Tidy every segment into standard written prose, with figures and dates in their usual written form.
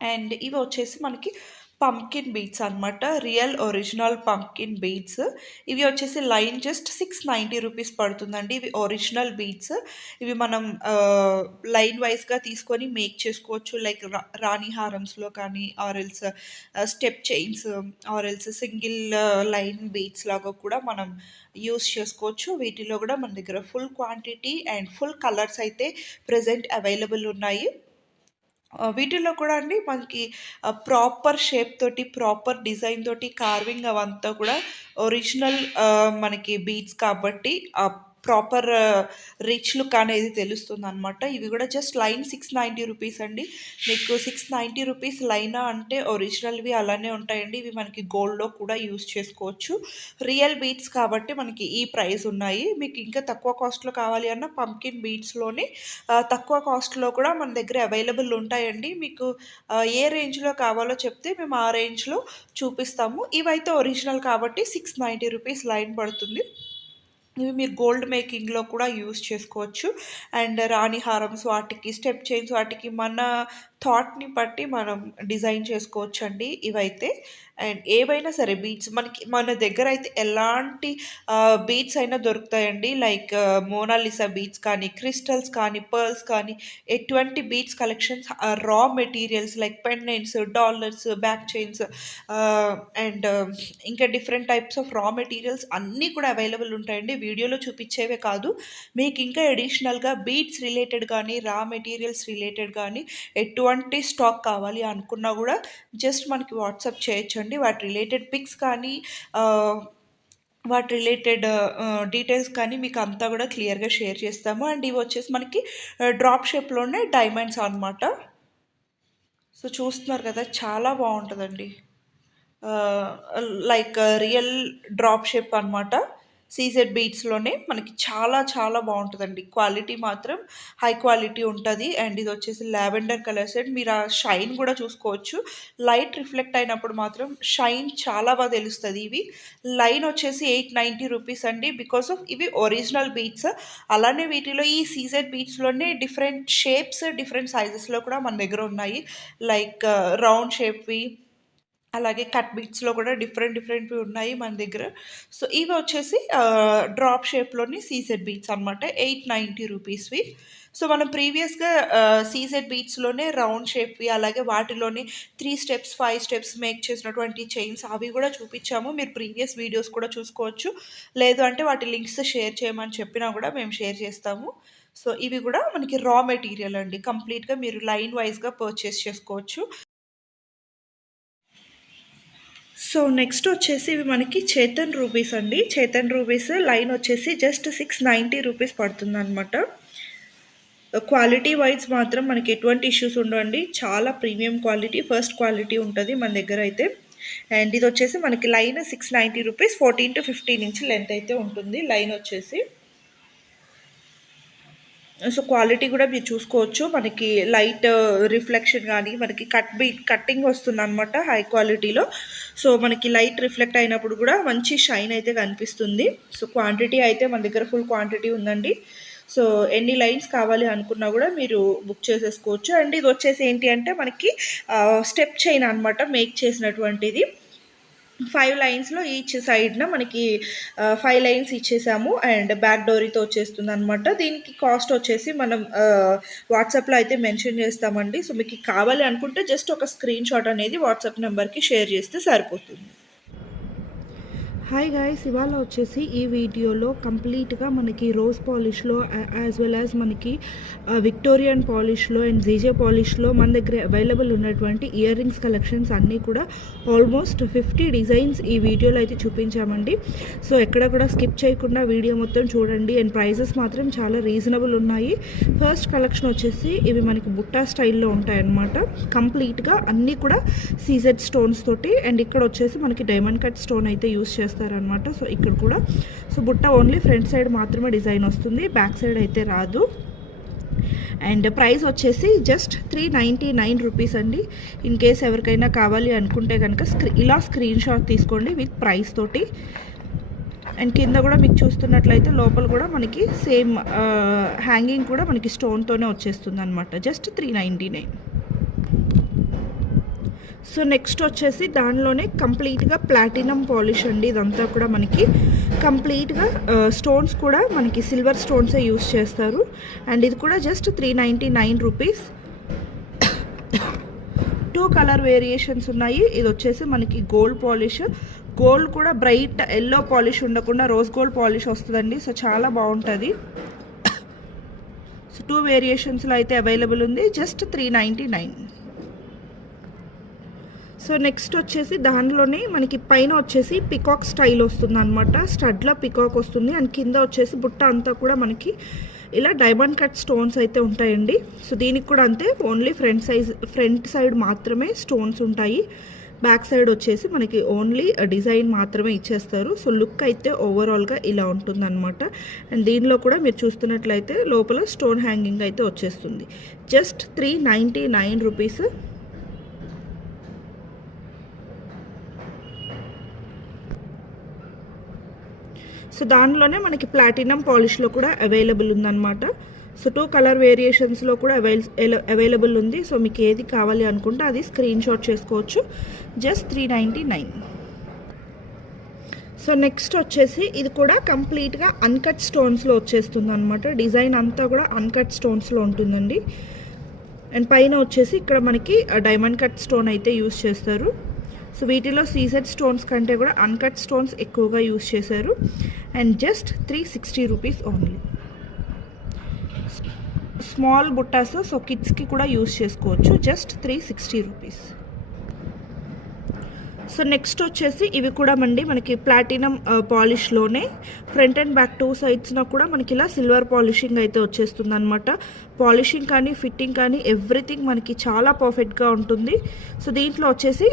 And ఇవి వచ్చేసి మనకి పంకిన్ బీడ్స్ అనమాట, రియల్ ఒరిజినల్ పంకిన్ బీడ్స్. ఇవి వచ్చేసి లైన్ జస్ట్ 690 రూపీస్ పడుతుందండి. ఇవి ఒరిజినల్ బీడ్స్. ఇవి మనం లైన్ వైజ్గా తీసుకొని మేక్ చేసుకోవచ్చు, లైక్ రాణి హారమ్స్లో కానీ, or else step chains, or else single line beads లాగా కూడా మనం యూస్ చేసుకోవచ్చు. వీటిలో కూడా మన దగ్గర full quantity and full colours అయితే ప్రజెంట్ అవైలబుల్ ఉన్నాయి. వీటిల్లో కూడా అండి మనకి ప్రాపర్ షేప్ తోటి, ప్రాపర్ డిజైన్ తోటి కార్వింగ్ అవంతా కూడా ఒరిజినల్ మనకి బీడ్స్ కాబట్టి ప్రాపర్ రిచ్ లుక్ అనేది తెలుస్తుందనమాట. ఇవి కూడా జస్ట్ లైన్ 690 రూపీస్ అండి. మీకు 690 రూపీస్ లైనా అంటే ఒరిజినల్వి అలానే ఉంటాయండి. ఇవి మనకి గోల్డ్లో కూడా యూస్ చేసుకోవచ్చు. రియల్ బీడ్స్ కాబట్టి మనకి ఈ ప్రైస్ ఉన్నాయి. మీకు ఇంకా తక్కువ కాస్ట్లో కావాలి అన్న పంకిన్ బీడ్స్లోనే తక్కువ కాస్ట్లో కూడా మన దగ్గర అవైలబుల్ ఉంటాయండి. మీకు ఏ రేంజ్లో కావాలో చెప్తే మేము ఆ రేంజ్లో చూపిస్తాము. ఇవైతే ఒరిజినల్ కాబట్టి 690 రూపీస్ లైన్ పడుతుంది. ఇవి మీరు గోల్డ్ మేకింగ్లో కూడా యూస్ చేసుకోవచ్చు. అండ్ రాణి హారమ్స్ వాటికి, స్టెప్ చైన్స్ వాటికి మన థాట్ని బట్టి మనం డిజైన్ చేసుకోవచ్చు అండి ఇవైతే. అండ్ ఏవైనా సరే బీడ్స్ మనకి మన దగ్గర అయితే ఎలాంటి బీడ్స్ అయినా దొరుకుతాయండి. లైక్ మోనాలిసా బీడ్స్ కానీ, క్రిస్టల్స్ కానీ, పర్ల్స్ కానీ, ఎటువంటి beads collections, raw materials like pendants, dollars, back chains and ఇంకా different types of raw materials అన్నీ కూడా అవైలబుల్ ఉంటాయండి. వీడియోలో చూపించేవే కాదు, మీకు ఇంకా ఎడిషనల్గా బీడ్స్ రిలేటెడ్ కానీ, రా మెటీరియల్స్ రిలేటెడ్ కానీ ఎటువంటి స్టాక్ కావాలి అనుకున్నా కూడా జస్ట్ మనకి వాట్సాప్ చేయొచ్చండి. వాటి రిలేటెడ్ పిక్స్ కానీ వాటి రిలేటెడ్ డీటెయిల్స్ కానీ మీకు అంతా కూడా క్లియర్గా షేర్ చేస్తాము. అండ్ ఇవి వచ్చేసి మనకి డ్రాప్ షేప్లోనే డైమండ్స్ అనమాట. సో చూస్తున్నారు కదా, చాలా బాగుంటుందండి. లైక్ రియల్ డ్రాప్ షేప్ అనమాట. సీజెడ్ బీడ్స్లోనే మనకి చాలా చాలా బాగుంటుందండి. క్వాలిటీ మాత్రం హై క్వాలిటీ ఉంటుంది. అండ్ ఇది వచ్చేసి లావెండర్ కలర్ సెట్. మీరు ఆ షైన్ కూడా చూసుకోవచ్చు. లైట్ రిఫ్లెక్ట్ అయినప్పుడు మాత్రం షైన్ చాలా బాగా తెలుస్తుంది. ఇవి లైన్ వచ్చేసి 890 రూపీస్ అండి. బికాస్ ఆఫ్ ఇవి ఒరిజినల్ బీడ్స్. అలానే వీటిలో ఈ సీజెడ్ బీడ్స్లోనే డిఫరెంట్ షేప్స్, డిఫరెంట్ సైజెస్లో కూడా మన దగ్గర ఉన్నాయి. లైక్ రౌండ్ షేప్వి, అలాగే కట్ బీట్స్లో కూడా డిఫరెంట్వి ఉన్నాయి మన దగ్గర. సో ఇవి వచ్చేసి డ్రాప్ షేప్లోని సీజెడ్ బీట్స్ అనమాట, 890 రూపీస్వి. సో మనం ప్రీవియస్గా సీజెడ్ బీట్స్లోనే రౌండ్ షేప్వి, అలాగే వాటిలోనే 3 స్టెప్స్ 5 స్టెప్స్ మేక్ చేసినటువంటి చైన్స్ అవి కూడా చూపించాము. మీరు ప్రీవియస్ వీడియోస్ కూడా చూసుకోవచ్చు. లేదు అంటే వాటి లింక్స్ షేర్ చేయమని చెప్పినా కూడా మేము షేర్ చేస్తాము. సో ఇవి కూడా మనకి రా మెటీరియల్ అండి. కంప్లీట్గా మీరు లైన్ వైజ్గా పర్చేస్ చేసుకోవచ్చు. సో నెక్స్ట్ వచ్చేసి ఇవి మనకి చేతన్ రూబీస్ అండి. చేతన్ రూబీస్ లైన్ వచ్చేసి జస్ట్ 690 రూపీస్ పడుతుందన్నమాట. క్వాలిటీ వైజ్ మాత్రం మనకి ఎటువంటి ఇష్యూస్ ఉండవండి. చాలా ప్రీమియం క్వాలిటీ, ఫస్ట్ క్వాలిటీ ఉంటుంది మన దగ్గర అయితే. అండ్ ఇది వచ్చేసి మనకి line 690 rupees, 14 to 15 inch length అయితే ఉంటుంది లైన్ వచ్చేసి. సో క్వాలిటీ కూడా మీరు చూసుకోవచ్చు. మనకి లైట్ రిఫ్లెక్షన్ కానీ, మనకి కట్టింగ్ వస్తుంది అనమాట హై క్వాలిటీలో. సో మనకి లైట్ రిఫ్లెక్ట్ అయినప్పుడు కూడా మంచి షైన్ అయితే కనిపిస్తుంది. సో క్వాంటిటీ అయితే మన దగ్గర ఫుల్ క్వాంటిటీ ఉందండి. సో ఎన్ని లైన్స్ కావాలి అనుకున్నా కూడా మీరు బుక్ చేసేసుకోవచ్చు. అండ్ ఇది వచ్చేసి ఏంటి అంటే మనకి స్టెప్ చైన్ అనమాట, మేక్ చేసినటువంటిది. 5 లైన్స్లో ఈచ్ సైడ్న మనకి 5 లైన్స్ ఇచ్చేసాము. అండ్ బ్యాక్ డోరీతో వచ్చేస్తుంది అనమాట. దీనికి కాస్ట్ వచ్చేసి మనం వాట్సాప్లో అయితే మెన్షన్ చేస్తామండి. సో మీకు కావాలి అనుకుంటే జస్ట్ ఒక స్క్రీన్ షాట్ అనేది వాట్సాప్ నెంబర్కి షేర్ చేస్తే సరిపోతుంది. హాయ్ గాయ్స్, ఇవాళ వచ్చేసి ఈ వీడియోలో కంప్లీట్గా మనకి రోజ్ పాలిష్లో యాజ్ వెల్ యాజ్ మనకి విక్టోరియన్ పాలిష్లో అండ్ జీజే పాలిష్లో మన దగ్గర అవైలబుల్ ఉన్నటువంటి ఇయర్ రింగ్స్ కలెక్షన్స్ అన్నీ కూడా ఆల్మోస్ట్ 50 డిజైన్స్ ఈ వీడియోలో అయితే చూపించామండి. సో ఎక్కడ కూడా స్కిప్ చేయకుండా వీడియో మొత్తం చూడండి. అండ్ ప్రైజెస్ మాత్రం చాలా రీజనబుల్ ఉన్నాయి. ఫస్ట్ కలెక్షన్ వచ్చేసి ఇవి మనకి బుట్టా స్టైల్లో ఉంటాయన్నమాట. కంప్లీట్గా అన్నీ కూడా సీజెడ్ స్టోన్స్ తోటి, అండ్ ఇక్కడ వచ్చేసి మనకి డైమండ్ కట్ స్టోన్ అయితే యూస్ చేస్తారనమాట. సో ఇక్కడ కూడా సో బుట్ట ఓన్లీ ఫ్రంట్ సైడ్ మాత్రమే డిజైన్ వస్తుంది, బ్యాక్ సైడ్ అయితే రాదు. అండ్ ప్రైస్ వచ్చేసి జస్ట్ 399 రూపీస్ అండి. ఇన్ కేస్ ఎవరికైనా కావాలి అనుకుంటే కనుక ఇలా స్క్రీన్ షాట్ తీసుకోండి విత్ ప్రైస్ తోటి. అండ్ కింద కూడా మీకు చూస్తున్నట్లయితే లోపల కూడా మనకి సేమ్ హ్యాంగింగ్ కూడా మనకి స్టోన్తోనే వచ్చేస్తుంది అనమాట. జస్ట్ 399. సో నెక్స్ట్ వచ్చేసి దానిలోనే కంప్లీట్గా ప్లాటినం పాలిష్ అండి. ఇదంతా కూడా మనకి కంప్లీట్గా స్టోన్స్ కూడా మనకి సిల్వర్ స్టోన్సే యూస్ చేస్తారు. అండ్ ఇది కూడా జస్ట్ 399 రూపీస్. 2 కలర్ వేరియేషన్స్ ఉన్నాయి. ఇది వచ్చేసి మనకి గోల్డ్ పాలిష్. గోల్డ్ కూడా బ్రైట్ ఎల్లో పాలిష్ ఉండకుండా రోజ్ గోల్డ్ పాలిష్ వస్తుందండి. సో చాలా బాగుంటుంది. సో 2 వేరియేషన్స్లో అయితే అవైలబుల్ ఉంది. జస్ట్ 399. సో నెక్స్ట్ వచ్చేసి దానిలోనే మనకి పైన వచ్చేసి పికాక్ స్టైల్ వస్తుంది అనమాట. స్టడ్లో పికాక్ వస్తుంది అండ్ కింద వచ్చేసి బుట్ట అంతా కూడా మనకి ఇలా డైమండ్ కట్ స్టోన్స్ అయితే ఉంటాయండి. సో దీనికి కూడా అంతే, ఓన్లీ ఫ్రంట్ సైడ్ మాత్రమే స్టోన్స్ ఉంటాయి. బ్యాక్ సైడ్ వచ్చేసి మనకి ఓన్లీ డిజైన్ మాత్రమే ఇచ్చేస్తారు. సో లుక్ అయితే ఓవరాల్గా ఇలా ఉంటుంది అనమాట. అండ్ దీనిలో కూడా మీరు చూస్తున్నట్లయితే లోపల స్టోన్ హ్యాంగింగ్ అయితే వచ్చేస్తుంది. Just 399 rupees. సో దానిలోనే మనకి ప్లాటినం పాలిష్లో కూడా అవైలబుల్ ఉందన్నమాట. సో 2 కలర్ వేరియేషన్స్లో కూడా అవైలబుల్ ఉంది. సో మీకు ఏది కావాలి అనుకుంటే అది స్క్రీన్ షాట్ చేసుకోవచ్చు. జస్ట్ 399. సో నెక్స్ట్ వచ్చేసి ఇది కూడా కంప్లీట్గా అన్కట్ స్టోన్స్లో వచ్చేస్తుంది అనమాట. డిజైన్ అంతా కూడా అన్కట్ స్టోన్స్లో ఉంటుందండి. అండ్ పైన వచ్చేసి ఇక్కడ మనకి డైమండ్ కట్ స్టోన్ అయితే యూస్ చేస్తారు. సో వీటిలో సీజెడ్ స్టోన్స్ కంటే కూడా అన్కట్ స్టోన్స్ ఎక్కువగా యూస్ చేశారు. And just 360 rupees only. Small బుట్టాస్, సో కిడ్స్కి కూడా యూస్ చేసుకోవచ్చు. Just 360 rupees. సో నెక్స్ట్ వచ్చేసి ఇవి కూడా మనకి ప్లాటినం పాలిష్లోనే ఫ్రంట్ అండ్ బ్యాక్ 2 సైడ్స్న కూడా మనకి ఇలా సిల్వర్ పాలిషింగ్ అయితే వచ్చేస్తుంది అనమాట. పాలిషింగ్ కానీ ఫిట్టింగ్ కానీ ఎవ్రీథింగ్ మనకి చాలా పర్ఫెక్ట్గా ఉంటుంది. సో దీంట్లో వచ్చేసి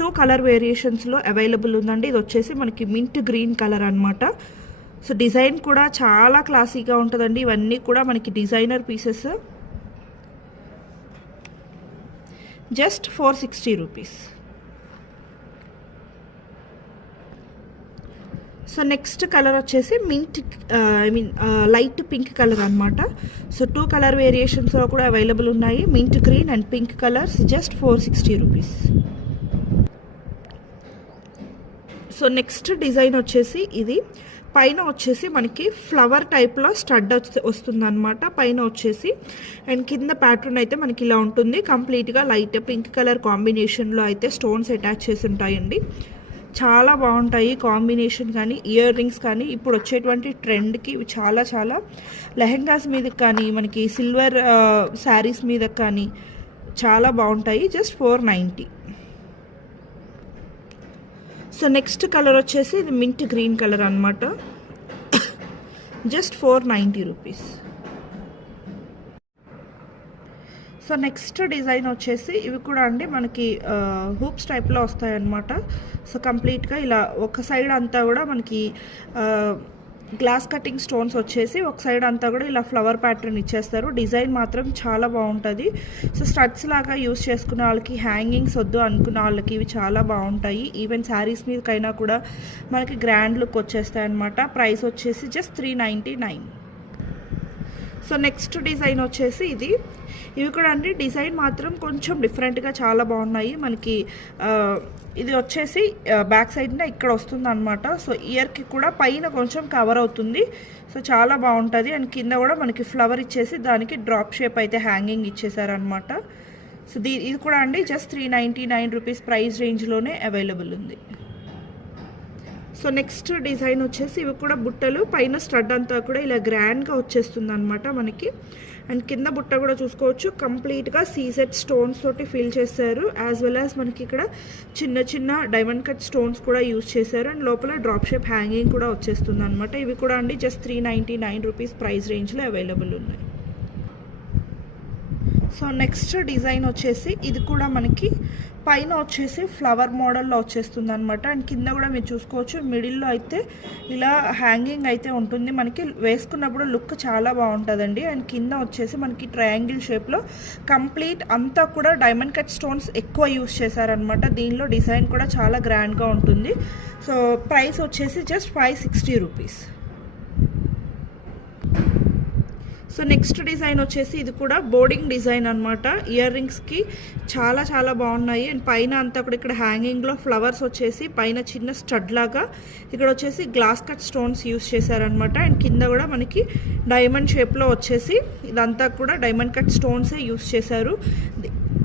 2 కలర్ వేరియేషన్స్లో అవైలబుల్ ఉందండి. ఇది వచ్చేసి మనకి మింట్ గ్రీన్ కలర్ అనమాట. సో డిజైన్ కూడా చాలా క్లాసీగా ఉంటుందండి. ఇవన్నీ కూడా మనకి designer pieces. Just 460 rupees. So next colour వచ్చేసి లైట్ పింక్ కలర్ అనమాట. సో 2 కలర్ వేరియేషన్స్లో కూడా అవైలబుల్ ఉన్నాయి. Mint green and pink colours. Just 460 rupees. So next design వచ్చేసి ఇది పైన వచ్చేసి మనకి ఫ్లవర్ టైప్లో స్టడ్ వస్తుందన్నమాట. పైన వచ్చేసి అండ్ కింద ప్యాటర్న్ అయితే మనకి ఇలా ఉంటుంది. కంప్లీట్గా లైట్ పింక్ కలర్ కాంబినేషన్లో అయితే స్టోన్స్ అటాచ్ చేసి ఉంటాయండి. చాలా బాగుంటాయి కాంబినేషన్ కానీ ఇయర్ రింగ్స్ కానీ. ఇప్పుడు వచ్చేటువంటి ట్రెండ్కి ఇవి చాలా చాలా లెహెంగాస్ మీద కానీ మనకి సిల్వర్ శారీస్ మీద కానీ చాలా బాగుంటాయి. జస్ట్ 490. సో నెక్స్ట్ కలర్ వచ్చేసి ఇది మింట్ గ్రీన్ కలర్ అనమాట. Just 490 rupees. So next design వచ్చేసి ఇవి కూడా అండి మనకి హూప్స్ టైప్లో వస్తాయన్నమాట. సో కంప్లీట్గా ఇలా ఒక సైడ్ అంతా కూడా మనకి గ్లాస్ కటింగ్ స్టోన్స్ వచ్చేసి ఒక సైడ్ అంతా కూడా ఇలా ఫ్లవర్ ప్యాటర్న్ ఇచ్చేస్తారు. డిజైన్ మాత్రం చాలా బాగుంటుంది. సో స్టడ్స్ లాగా యూస్ చేసుకునే వాళ్ళకి, హ్యాంగింగ్స్ వద్దు అనుకున్న వాళ్ళకి ఇవి చాలా బాగుంటాయి. ఈవెన్ శారీస్ మీదకైనా కూడా మనకి గ్రాండ్ లుక్ వచ్చేస్తాయి అనమాట. ప్రైస్ వచ్చేసి జస్ట్ 399. సో నెక్స్ట్ డిజైన్ వచ్చేసి ఇవి కూడా అండి డిజైన్ మాత్రం కొంచెం డిఫరెంట్గా చాలా బాగున్నాయి. మనకి ఇది వచ్చేసి బ్యాక్ సైడ్న ఇక్కడ వస్తుంది అనమాట. సో ఇయర్కి కూడా పైన కొంచెం కవర్ అవుతుంది. సో చాలా బాగుంటుంది. అండ్ కింద కూడా మనకి ఫ్లవర్ ఇచ్చేసి దానికి డ్రాప్ షేప్ అయితే హ్యాంగింగ్ ఇచ్చేసారనమాట. సో ఇది కూడా అండి జస్ట్ 399 రూపీస్ ప్రైస్ రేంజ్లోనే అవైలబుల్ ఉంది. సో నెక్స్ట్ డిజైన్ వచ్చేసి ఇవి కూడా బుట్టలు, పైన స్టడ్ అంతా కూడా ఇలా గ్రాండ్గా వచ్చేస్తుంది అనమాట మనకి. అండ్ కింద బుట్ట కూడా చూసుకోవచ్చు, కంప్లీట్గా సీజెడ్ స్టోన్స్ తోటి ఫిల్ చేశారు. యాజ్ వెల్ యాజ్ మనకి ఇక్కడ చిన్న చిన్న డైమండ్ కట్ స్టోన్స్ కూడా యూజ్ చేశారు. అండ్ లోపల డ్రాప్ షేప్ హ్యాంగింగ్ కూడా వచ్చేస్తుంది అనమాట. ఇవి కూడా అండి జస్ట్ 399 రూపీస్ ప్రైస్ రేంజ్లో అవైలబుల్ ఉన్నాయి. సో నెక్స్ట్ డిజైన్ వచ్చేసి ఇది కూడా మనకి పైన వచ్చేసి ఫ్లవర్ మోడల్లో వచ్చేస్తుంది అనమాట. అండ్ కింద కూడా మీరు చూసుకోవచ్చు మిడిల్లో అయితే ఇలా హ్యాంగింగ్ అయితే ఉంటుంది. మనకి వేసుకున్నప్పుడు లుక్ చాలా బాగుంటుందండి. అండ్ కింద వచ్చేసి మనకి ట్రయాంగిల్ షేప్లో కంప్లీట్ అంతా కూడా డైమండ్ కట్ స్టోన్స్ ఎక్కువ యూస్ చేశారనమాట. దీనిలో డిజైన్ కూడా చాలా గ్రాండ్గా ఉంటుంది. సో ప్రైస్ వచ్చేసి just 560 rupees. So next design వచ్చేసి ఇది కూడా బోర్డింగ్ డిజైన్ అనమాట. ఇయర్ రింగ్స్కి చాలా చాలా బాగున్నాయి. అండ్ పైన అంతా కూడా ఇక్కడ హ్యాంగింగ్లో ఫ్లవర్స్ వచ్చేసి పైన చిన్న స్టడ్ లాగా ఇక్కడ వచ్చేసి గ్లాస్ కట్ స్టోన్స్ యూస్ చేశారనమాట. అండ్ కింద కూడా మనకి డైమండ్ షేప్లో వచ్చేసి ఇదంతా కూడా డైమండ్ కట్ స్టోన్సే యూస్ చేశారు.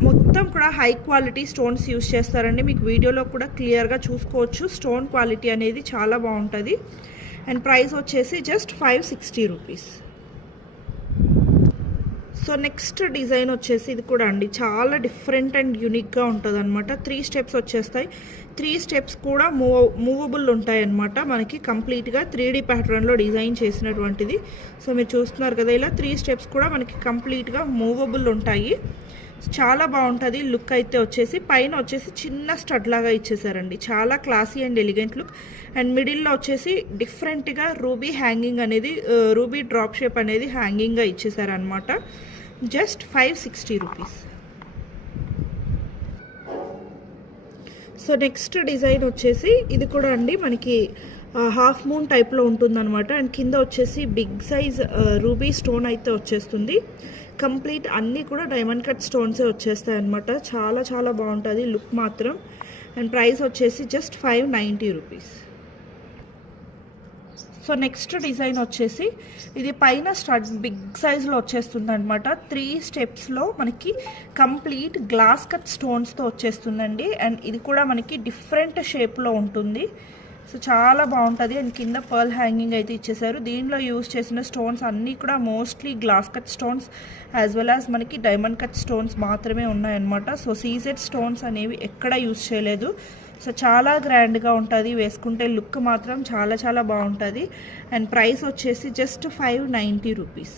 మొత్తం కూడా హై క్వాలిటీ స్టోన్స్ యూస్ చేస్తారండి. మీకు వీడియోలో కూడా క్లియర్గా చూసుకోవచ్చు. స్టోన్ క్వాలిటీ అనేది చాలా బాగుంటుంది. అండ్ ప్రైస్ వచ్చేసి just 560 rupees. So next design వచ్చేసి ఇది కూడా అండి చాలా డిఫరెంట్ అండ్ యూనిక్గా ఉంటుంది అనమాట. 3 స్టెప్స్ వచ్చేస్తాయి. 3 స్టెప్స్ కూడా మూవబుల్ ఉంటాయి అన్నమాట. మనకి కంప్లీట్గా 3D ప్యాటర్న్లో డిజైన్ చేసినటువంటిది. సో మీరు చూస్తున్నారు కదా, ఇలా 3 స్టెప్స్ కూడా మనకి కంప్లీట్గా మూవబుల్ ఉంటాయి. చాలా బాగుంటుంది లుక్ అయితే వచ్చేసి. పైన వచ్చేసి చిన్న స్టడ్ లాగా ఇచ్చేసారండి. చాలా classy and elegant look. And మిడిల్లో వచ్చేసి డిఫరెంట్గా రూబీ హ్యాంగింగ్ అనేది, రూబీ డ్రాప్ షేప్ అనేది హ్యాంగింగ్గా ఇచ్చేసారనమాట. Just 560 rupees. So next design వచ్చేసి ఇది కూడా అండి మనకి హాఫ్ మూన్ టైప్లో ఉంటుందన్నమాట. అండ్ కింద వచ్చేసి బిగ్ సైజ్ రూబీ స్టోన్ అయితే వచ్చేస్తుంది. కంప్లీట్ అన్నీ కూడా డైమండ్ కట్ స్టోన్సే వచ్చేస్తాయి అనమాట. చాలా చాలా బాగుంటుంది లుక్ మాత్రం. అండ్ ప్రైస్ వచ్చేసి just 590 rupees. So next design వచ్చేసి ఇది పైన స్టడ్ బిగ్ సైజ్లో వచ్చేస్తుంది అనమాట. 3 స్టెప్స్లో మనకి కంప్లీట్ గ్లాస్ కట్ స్టోన్స్తో వచ్చేస్తుందండి. అండ్ ఇది కూడా మనకి డిఫరెంట్ షేప్లో ఉంటుంది. సో చాలా బాగుంటుంది. అండ్ కింద పర్ల్ హ్యాంగింగ్ అయితే ఇచ్చేసారు. దీనిలో యూస్ చేసిన స్టోన్స్ అన్నీ కూడా mostly glass cut stones as well as మనకి డైమండ్ కట్ స్టోన్స్ మాత్రమే ఉన్నాయన్నమాట. సో సీజెడ్ స్టోన్స్ అనేవి ఎక్కడ యూస్ చేయలేదు. సో చాలా గ్రాండ్గా ఉంటుంది. వేసుకుంటే లుక్ మాత్రం చాలా చాలా బాగుంటుంది. అండ్ ప్రైస్ వచ్చేసి just 590 rupees.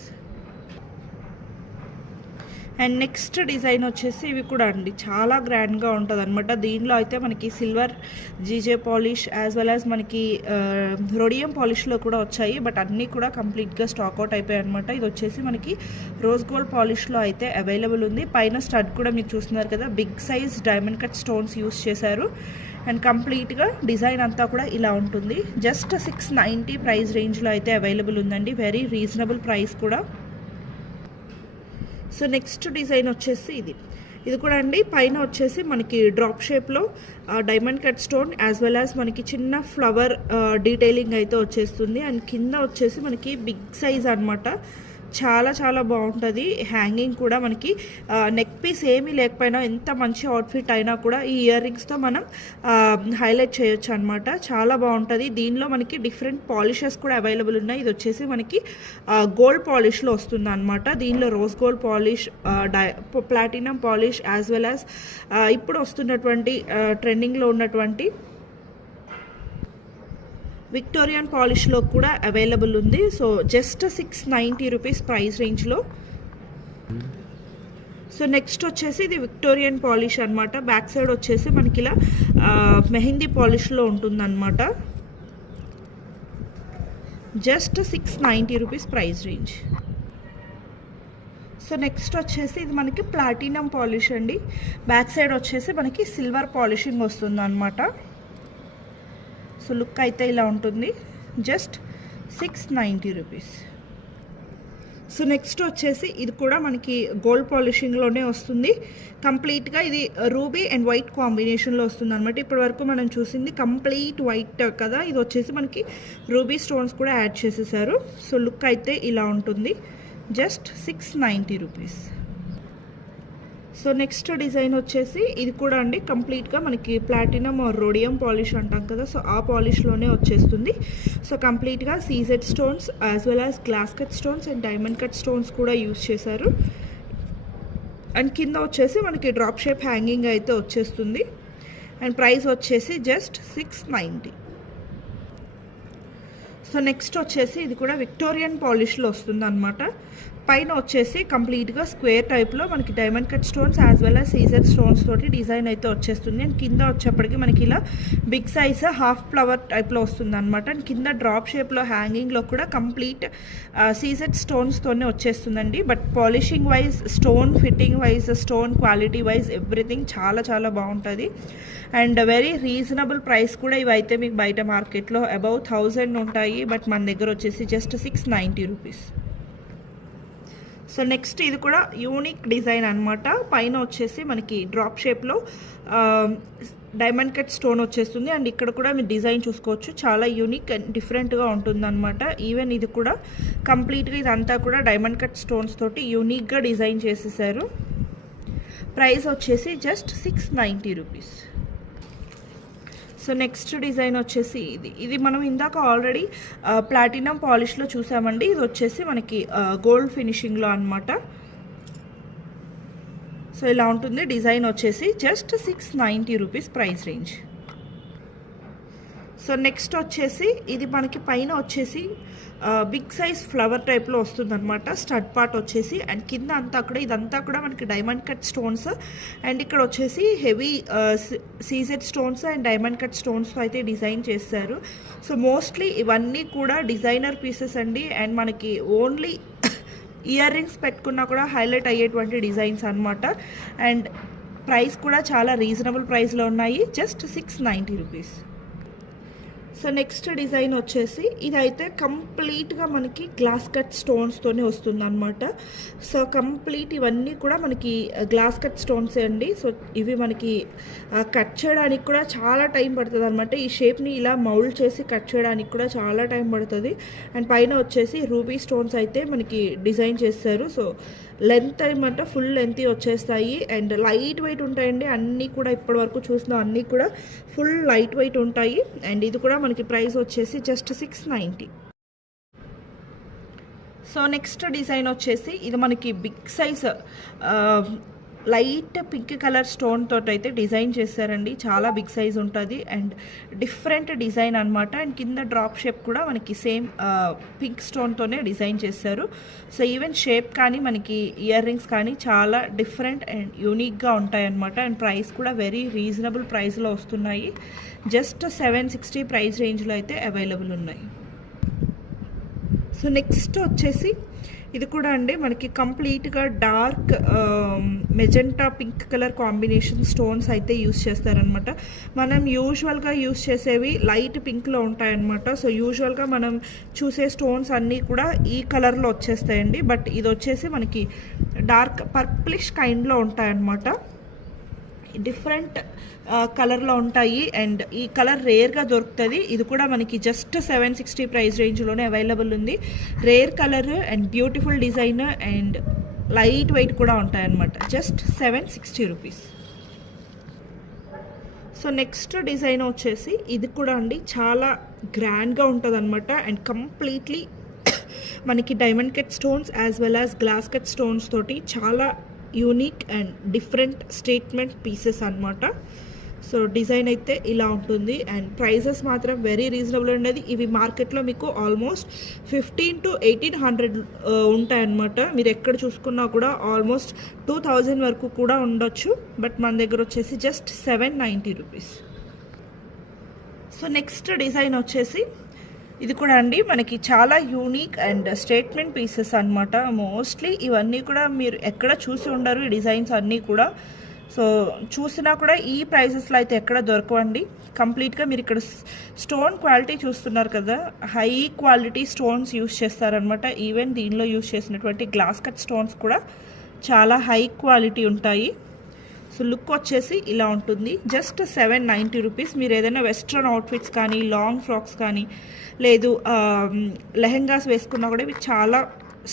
And next design వచ్చేసి ఇవి కూడా అండి చాలా గ్రాండ్గా ఉంటుంది అనమాట. దీనిలో అయితే మనకి silver GJ polish as well as మనకి రొడియం పాలిష్లో కూడా వచ్చాయి. బట్ అన్నీ కూడా కంప్లీట్గా స్టాక్అవుట్ అయిపోయాయి అనమాట. ఇది వచ్చేసి మనకి రోజ్ గోల్డ్ పాలిష్లో అయితే అవైలబుల్ ఉంది. పైన స్టడ్ కూడా మీరు చూస్తున్నారు కదా, big size diamond cut stones use చేశారు. అండ్ కంప్లీట్గా డిజైన్ అంతా కూడా ఇలా ఉంటుంది. జస్ట్ 690 ప్రైస్ రేంజ్లో అయితే అవైలబుల్ ఉందండి. వెరీ రీజనబుల్ ప్రైస్ కూడా. సో నెక్స్ట్ డిజైన్ వచ్చేసి ఇది కూడా అండి పైన వచ్చేసి మనకి డ్రాప్ షేప్లో diamond cut stone as well as మనకి చిన్న ఫ్లవర్ డీటెయిలింగ్ అయితే వచ్చేస్తుంది. అండ్ కింద వచ్చేసి మనకి బిగ్ సైజ్ అనమాట. చాలా చాలా బాగుంటుంది. హ్యాంగింగ్ కూడా మనకి నెక్ పీస్ ఏమీ లేకపోయినా ఎంత మంచి అవుట్ఫిట్ అయినా కూడా ఈ ఇయర్ రింగ్స్తో మనం హైలైట్ చేయొచ్చు అనమాట. చాలా బాగుంటుంది. దీనిలో మనకి డిఫరెంట్ పాలిషెస్ కూడా అవైలబుల్ ఉన్నాయి. ఇది వచ్చేసి మనకి గోల్డ్ పాలిష్లో వస్తుంది అనమాట. దీనిలో rose gold polish, platinum polish as well as ఇప్పుడు వస్తున్నటువంటి ట్రెండింగ్లో ఉన్నటువంటి విక్టోరియన్ పాలిష్లో కూడా అవైలబుల్ ఉంది. సో జస్ట్ 690 రూపీస్ ప్రైస్ రేంజ్లో. సో నెక్స్ట్ వచ్చేసి ఇది విక్టోరియన్ పాలిష్ అనమాట. బ్యాక్ సైడ్ వచ్చేసి మనకి ఇలా మెహందీ పాలిష్లో ఉంటుందన్నమాట. Just 690 rupees price range. So next వచ్చేసి ఇది మనకి ప్లాటినం పాలిష్ అండి. బ్యాక్ సైడ్ వచ్చేసి మనకి సిల్వర్ పాలిషింగ్ వస్తుంది అనమాట. సో లుక్ అయితే ఇలా ఉంటుంది. Just 690 rupees. సో నెక్స్ట్ వచ్చేసి ఇది కూడా మనకి గోల్డ్ పాలిషింగ్లోనే వస్తుంది. కంప్లీట్గా ఇది రూబీ అండ్ వైట్ కాంబినేషన్లో వస్తుంది అనమాట. ఇప్పటి వరకు మనం చూసింది కంప్లీట్ వైట్ కదా, ఇది వచ్చేసి మనకి రూబీ స్టోన్స్ కూడా యాడ్ చేసేసారు. సో లుక్ అయితే ఇలా ఉంటుంది. Just 690 rupees. So next design వచ్చేసి ఇది కూడా అండి కంప్లీట్గా మనకి ప్లాటినం ఆర్ రోడియం పాలిష్ అంటాం కదా, సో ఆ పాలిష్లోనే వచ్చేస్తుంది. సో కంప్లీట్గా CZ stones as well as glass cut stones and diamond cut stones కూడా యూస్ చేశారు. అండ్ కింద వచ్చేసి మనకి డ్రాప్ షేప్ హ్యాంగింగ్ అయితే వచ్చేస్తుంది. అండ్ ప్రైస్ వచ్చేసి జస్ట్ 690. సో నెక్స్ట్ వచ్చేసి ఇది కూడా విక్టోరియన్ పాలిష్లో వస్తుంది అనమాట. పైన వచ్చేసి కంప్లీట్గా స్క్వేర్ టైప్లో మనకి diamond cut stones as well as Caesar stones తోటి డిజైన్ అయితే వచ్చేస్తుంది. అండ్ కింద వచ్చేప్పటికి మనకి ఇలా బిగ్ సైజ్ హాఫ్ ఫ్లవర్ టైప్లో వస్తుంది అనమాట. అండ్ కింద డ్రాప్ షేప్లో హ్యాంగింగ్లో కూడా కంప్లీట్ సీజెడ్ స్టోన్స్తోనే వచ్చేస్తుందండి. But polishing wise, stone fitting wise, stone quality wise everything చాలా చాలా బాగుంటుంది. అండ్ వెరీ రీజనబుల్ ప్రైస్ కూడా ఇవైతే మీకు బయట మార్కెట్లో అబౌవ్ 1000 ఉంటాయి. బట్ మన దగ్గర వచ్చేసి జస్ట్ 690 రూపీస్. సో నెక్స్ట్ ఇది కూడా యూనిక్ డిజైన్ అనమాట. పైన వచ్చేసి మనకి డ్రాప్ షేప్లో డైమండ్ కట్ స్టోన్ వచ్చేస్తుంది. అండ్ ఇక్కడ కూడా మీరు డిజైన్ చూసుకోవచ్చు, చాలా యూనిక్ అండ్ డిఫరెంట్గా ఉంటుంది అనమాట. ఈవెన్ ఇది కూడా కంప్లీట్గా ఇదంతా కూడా డైమండ్ కట్ స్టోన్స్ తోటి యూనిక్గా డిజైన్ చేసేసారు. ప్రైస్ వచ్చేసి just 690 rupees. So next design వచ్చేసి ఇది మనం ఇందాక ఆల్రెడీ ప్లాటినం పాలిష్లో చూసామండి. ఇది వచ్చేసి మనకి గోల్డ్ ఫినిషింగ్లో అనమాట. సో ఇలా ఉంటుంది డిజైన్ వచ్చేసి just 690 rupees price range. So next వచ్చేసి ఇది మనకి పైన వచ్చేసి బిగ్ సైజ్ ఫ్లవర్ టైప్లో వస్తుందన్నమాట. స్టడ్ పార్ట్ వచ్చేసి అండ్ కింద అంతా కూడా ఇదంతా కూడా మనకి డైమండ్ కట్ స్టోన్స్ అండ్ ఇక్కడ వచ్చేసి heavy CZ stones and diamond cut స్టోన్స్తో అయితే డిజైన్ చేస్తారు. సో మోస్ట్లీ ఇవన్నీ కూడా డిజైనర్ పీసెస్ అండి. అండ్ మనకి ఓన్లీ ఇయర్ రింగ్స్ పెట్టుకున్నా కూడా హైలైట్ అయ్యేటువంటి డిజైన్స్ అనమాట. అండ్ ప్రైస్ కూడా చాలా రీజనబుల్ ప్రైస్లో ఉన్నాయి, just 690 rupees. So next design వచ్చేసి ఇదైతే కంప్లీట్గా మనకి గ్లాస్ కట్ స్టోన్స్తోనే వస్తుంది అనమాట. సో కంప్లీట్ ఇవన్నీ కూడా మనకి గ్లాస్ కట్ స్టోన్స్ అండి. సో ఇవి మనకి కట్ చేయడానికి కూడా చాలా టైం పడుతుంది అనమాట. ఈ షేప్ని ఇలా మౌల్డ్ చేసి కట్ చేయడానికి కూడా చాలా టైం పడుతుంది. అండ్ పైన వచ్చేసి రూబీ స్టోన్స్ అయితే మనకి డిజైన్ చేస్తారు. సో లెంత్ అనమాట ఫుల్ లెంత్ వచ్చేస్తాయి అండ్ లైట్ వెయిట్ ఉంటాయండి. అన్నీ కూడా ఇప్పటి వరకు చూసిన అన్నీ కూడా ఫుల్ లైట్ వెయిట్ ఉంటాయి. అండ్ ఇది కూడా మనకి ప్రైస్ వచ్చేసి జస్ట్ 690. సో నెక్స్ట్ డిజైన్ వచ్చేసి ఇది మనకి big size light pink colour stone తోటి అయితే డిజైన్ చేశారండి. చాలా బిగ్ సైజ్ ఉంటుంది అండ్ డిఫరెంట్ డిజైన్ అనమాట. అండ్ కింద డ్రాప్ షేప్ కూడా మనకి సేమ్ పింక్ స్టోన్తోనే డిజైన్ చేశారు. సో ఈవెన్ షేప్ కానీ మనకి ఇయర్ రింగ్స్ కానీ చాలా డిఫరెంట్ అండ్ యూనిక్గా ఉంటాయి అనమాట. అండ్ ప్రైస్ కూడా వెరీ రీజనబుల్ ప్రైస్లో వస్తున్నాయి, జస్ట్ 760 ప్రైస్ రేంజ్లో అయితే అవైలబుల్ ఉన్నాయి. సో నెక్స్ట్ వచ్చేసి ఇది కూడా అండి మనకి కంప్లీట్గా dark magenta pink colour combination stones అయితే యూస్ చేస్తారనమాట. మనం యూజువల్గా యూస్ చేసేవి లైట్ పింక్లో ఉంటాయన్నమాట. సో యూజువల్గా మనం చూసే స్టోన్స్ అన్నీ కూడా ఈ కలర్లో వచ్చేస్తాయండి. బట్ ఇది వచ్చేసి మనకి డార్క్ పర్ప్లిష్ కైండ్లో ఉంటాయన్నమాట. డిఫరెంట్ కలర్లో ఉంటాయి అండ్ ఈ కలర్ రేర్గా దొరుకుతుంది. ఇది కూడా మనకి జస్ట్ 760 ప్రైస్ రేంజ్లోనే అవైలబుల్ ఉంది. Rare colour and beautiful design and light weight కూడా ఉంటాయన్నమాట, just 760 rupees. So next design వచ్చేసి ఇది కూడా అండి చాలా గ్రాండ్గా ఉంటుంది అనమాట. అండ్ కంప్లీట్లీ మనకి diamond cut stones as well as glass cut stones తోటి చాలా unique and different statement pieces అనమాట. సో డిజైన్ అయితే ఇలా ఉంటుంది అండ్ ప్రైజెస్ మాత్రం వెరీ రీజనబుల్ ఉండేది. ఇవి మార్కెట్లో మీకు ఆల్మోస్ట్ 1500 to 1800 ఉంటాయన్నమాట. మీరు ఎక్కడ చూసుకున్నా కూడా ఆల్మోస్ట్ 2000 వరకు కూడా ఉండొచ్చు. బట్ మన దగ్గర వచ్చేసి just 790 rupees. So next design వచ్చేసి ఇది కూడా అండి మనకి చాలా యూనిక్ అండ్ స్టేట్మెంట్ పీసెస్ అనమాట. మోస్ట్లీ ఇవన్నీ కూడా మీరు ఎక్కడ చూసి ఉండరు ఈ డిజైన్స్ అన్నీ కూడా. సో చూసినా కూడా ఈ ప్రైసెస్లో అయితే ఎక్కడ దొరకవండి. కంప్లీట్గా మీరు ఇక్కడ స్టోన్ క్వాలిటీ చూస్తున్నారు కదా, హై క్వాలిటీ స్టోన్స్ యూస్ చేస్తారనమాట. ఈవెన్ దీనిలో యూస్ చేసినటువంటి గ్లాస్ కట్ స్టోన్స్ కూడా చాలా హై క్వాలిటీ ఉంటాయి. సో లుక్ వచ్చేసి ఇలా ఉంటుంది, జస్ట్ 790 రూపీస్. మీరు ఏదైనా వెస్ట్రన్ అవుట్ఫిట్స్ కానీ లాంగ్ ఫ్రాక్స్ కానీ లేదు లెహెంగాస్ వేసుకున్నా కూడా ఇవి చాలా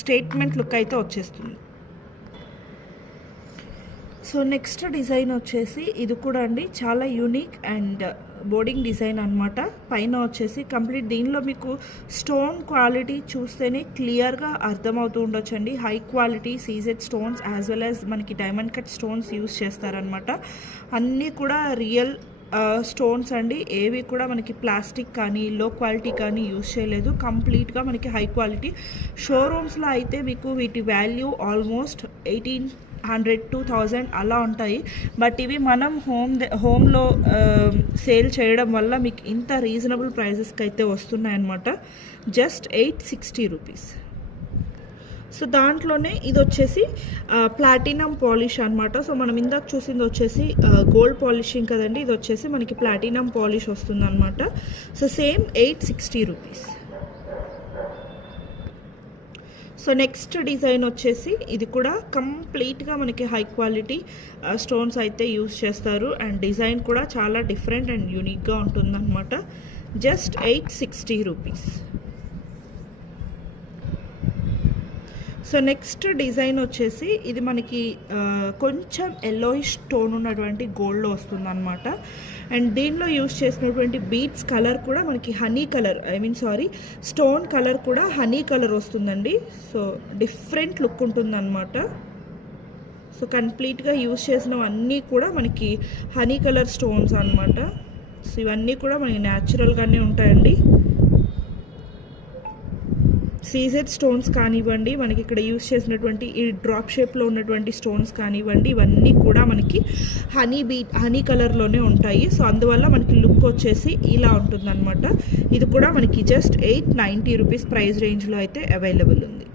స్టేట్మెంట్ లుక్ అయితే వచ్చేస్తుంది. సో నెక్స్ట్ డిజైన్ వచ్చేసి ఇది కూడా అండి చాలా యూనిక్ అండ్ బోర్డింగ్ డిజైన్ అనమాట. పైన వచ్చేసి కంప్లీట్ దీనిలో మీకు స్టోన్ క్వాలిటీ చూస్తేనే క్లియర్గా అర్థమవుతూ ఉండొచ్చండి. High quality CZ stones as well as మనకి డైమండ్ కట్ స్టోన్స్ యూస్ చేస్తారనమాట. అన్నీ కూడా రియల్ స్టోన్స్ అండి. ఏవి కూడా మనకి ప్లాస్టిక్ కానీ లో క్వాలిటీ కానీ యూస్ చేయలేదు. కంప్లీట్గా మనకి హై క్వాలిటీ. షోరూమ్స్లో అయితే మీకు వీటి వాల్యూ ఆల్మోస్ట్ 1800 to 2000 అలా ఉంటాయి. బట్ ఇవి మనం హోమ్లో సేల్ చేయడం వల్ల మీకు ఇంత రీజనబుల్ ప్రైజెస్కి అయితే వస్తున్నాయన్నమాట, జస్ట్ 860 రూపీస్. సో దాంట్లోనే ఇది వచ్చేసి ప్లాటినం పాలిష్ అనమాట. సో మనం ఇందాక చూసింది వచ్చేసి గోల్డ్ పాలిషింగ్ కదండి, ఇది వచ్చేసి మనకి ప్లాటినం పాలిష్ వస్తుంది అనమాట. So same 860 rupees. So next design వచ్చేసి ఇది కూడా కంప్లీట్గా మనకి హై క్వాలిటీ స్టోన్స్ అయితే యూస్ చేస్తారు అండ్ డిజైన్ కూడా చాలా డిఫరెంట్ అండ్ యూనిక్గా ఉంటుందన్నమాట. Just 860 rupees. So next design వచ్చేసి ఇది మనకి కొంచెం ఎల్లోయిష్ టోన్ ఉన్నటువంటి గోల్డ్లో వస్తుందన్నమాట. అండ్ దీనిలో యూస్ చేసినటువంటి బీడ్స్ కలర్ కూడా మనకి హనీ కలర్, స్టోన్ కలర్ కూడా హనీ కలర్ వస్తుందండి. సో డిఫరెంట్ లుక్ ఉంటుందన్నమాట. సో కంప్లీట్గా యూస్ చేసినవన్నీ కూడా మనకి హనీ కలర్ స్టోన్స్ అన్నమాట. సో ఇవన్నీ కూడా మనకి న్యాచురల్గానే ఉంటాయండి. సీజెడ్ స్టోన్స్ కానివ్వండి, మనకి ఇక్కడ యూస్ చేసినటువంటి ఈ డ్రాప్ షేప్లో ఉన్నటువంటి స్టోన్స్ కానివ్వండి, ఇవన్నీ కూడా మనకి హనీ కలర్లోనే ఉంటాయి. సో అందువల్ల మనకి లుక్ వచ్చేసి ఇలా ఉంటుందన్నమాట. ఇది కూడా మనకి జస్ట్ 890 రూపీస్ ప్రైస్ రేంజ్లో అయితే అవైలబుల్ ఉంది.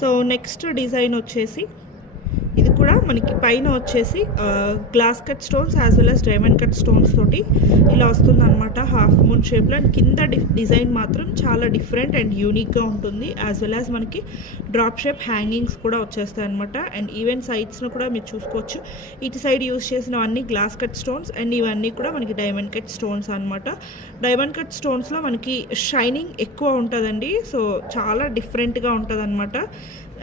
సో నెక్స్ట్ డిజైన్ వచ్చేసి ఇది కూడా మనకి పైన వచ్చేసి glass cut stones as well as diamond cut stones తోటి ఇలా వస్తుంది అనమాట, హాఫ్ మూన్ షేప్లో. అండ్ కింద డిజైన్ మాత్రం చాలా డిఫరెంట్ అండ్ యూనిక్గా ఉంటుంది. యాజ్ వెల్ యాజ్ మనకి డ్రాప్ షేప్ హ్యాంగింగ్స్ కూడా వచ్చేస్తాయి అనమాట. అండ్ ఈవెన్ సైడ్స్ను కూడా మీరు చూసుకోవచ్చు. ఇటు సైడ్ యూస్ చేసినవన్నీ గ్లాస్ కట్ స్టోన్స్ అండ్ ఇవన్నీ కూడా మనకి డైమండ్ కట్ స్టోన్స్ అనమాట. డైమండ్ కట్ స్టోన్స్లో మనకి షైనింగ్ ఎక్కువ ఉంటుందండి. సో చాలా డిఫరెంట్గా ఉంటుంది అనమాట.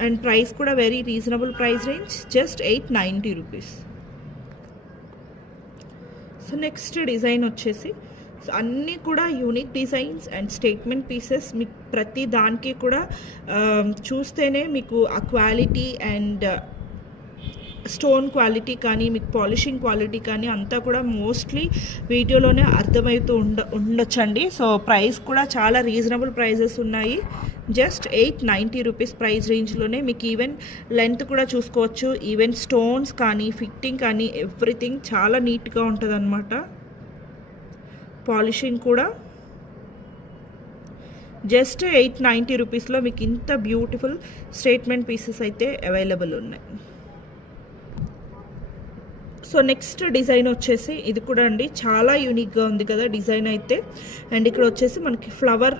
అండ్ ప్రైస్ కూడా very reasonable price range, just 890 rupees. So next design వచ్చేసి అన్నీ కూడా unique designs and statement pieces. మీకు ప్రతి దానికి కూడా చూస్తేనే మీకు ఆ క్వాలిటీ అండ్ స్టోన్ క్వాలిటీ కానీ మీకు పాలిషింగ్ క్వాలిటీ కానీ అంతా కూడా మోస్ట్లీ వీడియోలోనే అర్థమవుతూ ఉండొచ్చండి. సో ప్రైస్ కూడా చాలా రీజనబుల్ ప్రైజెస్ ఉన్నాయి. జస్ట్ 890 రూపీస్ ప్రైస్ రేంజ్లోనే మీకు ఈవెన్ లెంత్ కూడా చూసుకోవచ్చు. ఈవెన్ స్టోన్స్ కానీ ఫిట్టింగ్ కానీ ఎవ్రీథింగ్ చాలా నీట్గా ఉంటుంది అనమాట. పాలిషింగ్ కూడా జస్ట్ 890 రూపీస్లో మీకు ఇంత బ్యూటిఫుల్ స్టేట్మెంట్ పీసెస్ అయితే అవైలబుల్ ఉన్నాయి. సో నెక్స్ట్ డిజైన్ వచ్చేసి ఇది కూడా అండి చాలా యూనిక్గా ఉంది కదా డిజైన్ అయితే. అండ్ ఇక్కడ వచ్చేసి మనకి ఫ్లవర్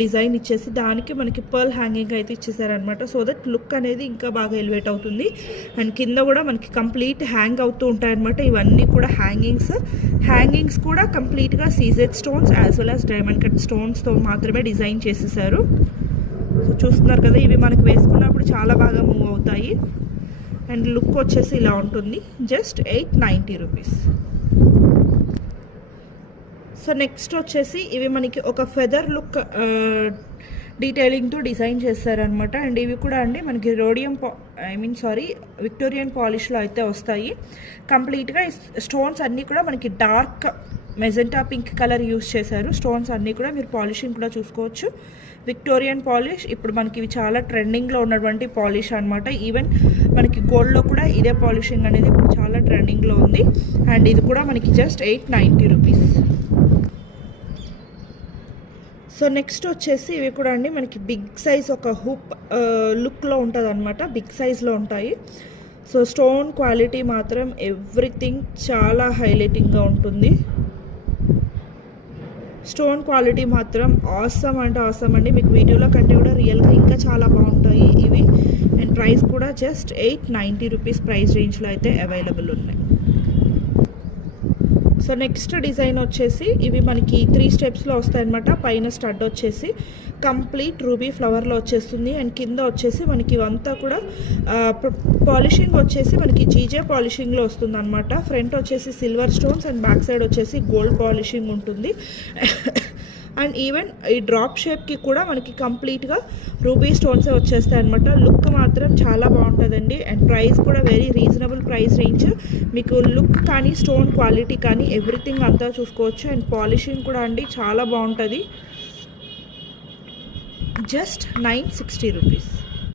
డిజైన్ ఇచ్చేసి దానికి మనకి పర్ల్ హ్యాంగింగ్ అయితే ఇచ్చేసారనమాట. సో దట్ లుక్ అనేది ఇంకా బాగా ఎలివేట్ అవుతుంది. అండ్ కింద కూడా మనకి కంప్లీట్ హ్యాంగ్ అవుతూ ఉంటాయన్నమాట. ఇవన్నీ కూడా హ్యాంగింగ్స్ కూడా కంప్లీట్గా CZ stones as well as diamond cut స్టోన్స్తో మాత్రమే డిజైన్ చేసేసారు. సో చూస్తున్నారు కదా, ఇవి మనకి వేసుకున్నప్పుడు చాలా బాగా మూవ్ అవుతాయి. అండ్ లుక్ వచ్చేసి ఇలా ఉంటుంది. Just 890 rupees. సో నెక్స్ట్ వచ్చేసి ఇవి మనకి ఒక ఫెదర్ లుక్ డీటెయిలింగ్తో డిజైన్ చేస్తారనమాట. అండ్ ఇవి కూడా అండి మనకి విక్టోరియన్ పాలిష్లో అయితే వస్తాయి. కంప్లీట్గా స్టోన్స్ అన్నీ కూడా మనకి dark magenta pink colour use చేశారు. స్టోన్స్ అన్నీ కూడా మీరు పాలిషింగ్ కూడా చూసుకోవచ్చు. విక్టోరియన్ పాలిష్ ఇప్పుడు మనకి ఇవి చాలా ట్రెండింగ్లో ఉన్నటువంటి పాలిష్ అనమాట. ఈవెన్ మనకి గోల్డ్లో కూడా ఇదే పాలిషింగ్ అనేది ఇప్పుడు చాలా ట్రెండింగ్లో ఉంది. అండ్ ఇది కూడా మనకి జస్ట్ 890 రూపీస్. సో నెక్స్ట్ వచ్చేసి ఇవి కూడా అండి మనకి బిగ్ సైజ్ ఒక హూప్ లుక్లో ఉంటుంది అనమాట. బిగ్ సైజ్లో ఉంటాయి. సో స్టోన్ క్వాలిటీ మాత్రం ఎవ్రీథింగ్ చాలా హైలైటింగ్గా ఉంటుంది. స్టోన్ క్వాలిటీ మాత్రం ఆసమ్ అంటే ఆసమ్ అండి. మీకు వీడియోలో కంటే కూడా రియల్గా ఇంకా చాలా బాగుంటాయి ఇవి. అండ్ ప్రైస్ కూడా జస్ట్ 890 రూపీస్ ప్రైస్ రేంజ్లో అయితే అవైలబుల్ ఉన్నాయి. సో నెక్స్ట్ డిజైన్ వచ్చేసి ఇవి మనకి 3 స్టెప్స్లో వస్తాయన్నమాట. పైన స్టడ్ వచ్చేసి కంప్లీట్ రూబీ ఫ్లవర్లో వచ్చేస్తుంది. అండ్ కింద వచ్చేసి మనకి ఇవంతా కూడా పాలిషింగ్ వచ్చేసి మనకి జీజే పాలిషింగ్లో వస్తుంది అనమాట. ఫ్రంట్ వచ్చేసి silver stones and back side వచ్చేసి గోల్డ్ పాలిషింగ్ ఉంటుంది. అండ్ ఈవెన్ ఈ డ్రాప్ షేప్కి కూడా మనకి కంప్లీట్గా రూబీ స్టోన్సే వచ్చేస్తాయి అనమాట. లుక్ మాత్రం చాలా బాగుంటుందండి. అండ్ ప్రైస్ కూడా వెరీ రీజనబుల్ ప్రైస్ రేంజ్. మీకు లుక్ కానీ స్టోన్ క్వాలిటీ కానీ ఎవ్రీథింగ్ అంతా చూసుకోవచ్చు. అండ్ పాలిషింగ్ కూడా అండి చాలా బాగుంటుంది. Just 960 rupees.